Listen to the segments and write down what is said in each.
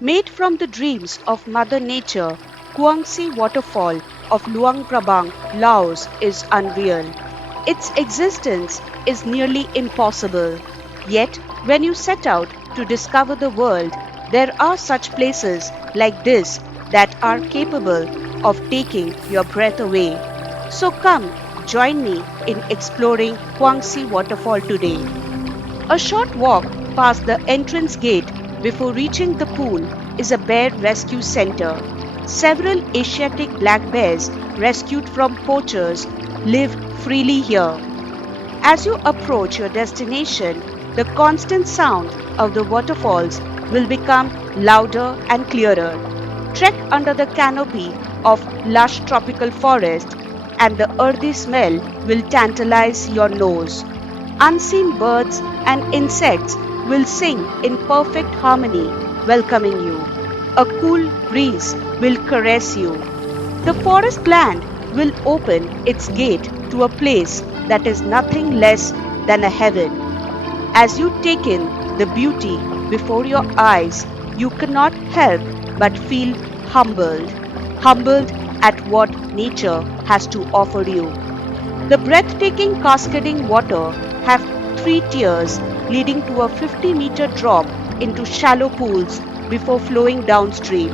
Made from the dreams of Mother Nature, Kuang Si Waterfall of Luang Prabang, Laos is unreal. Its existence is nearly impossible. Yet, when you set out to discover the world, there are such places like this that are capable of taking your breath away. So come, join me in exploring Kuang Si Waterfall today. A short walk past the entrance gate before reaching the pool is a bear rescue center. Several Asiatic black bears rescued from poachers live freely here. As you approach your destination, the constant sound of the waterfalls will become louder and clearer. Trek under the canopy of lush tropical forest, and the earthy smell will tantalize your nose. Unseen birds and insects will sing in perfect harmony, welcoming you. A cool breeze will caress you. The forest land will open its gate to a place that is nothing less than a heaven. As you take in the beauty before your eyes, you cannot help but feel humbled. Humbled at what nature has to offer you. The breathtaking cascading water have three tiers leading to a 50-meter drop into shallow pools before flowing downstream.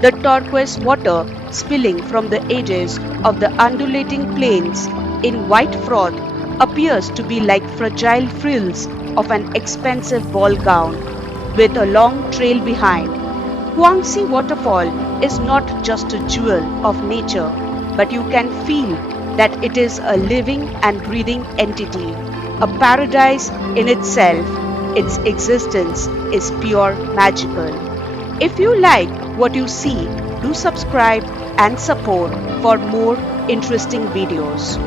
The turquoise water spilling from the edges of the undulating plains in white froth appears to be like fragile frills of an expensive ball gown with a long trail behind. Kuang Si Waterfall is not just a jewel of nature, but you can feel that it is a living and breathing entity, a paradise in itself. Its existence is pure magical. If you like what you see, do subscribe and support for more interesting videos.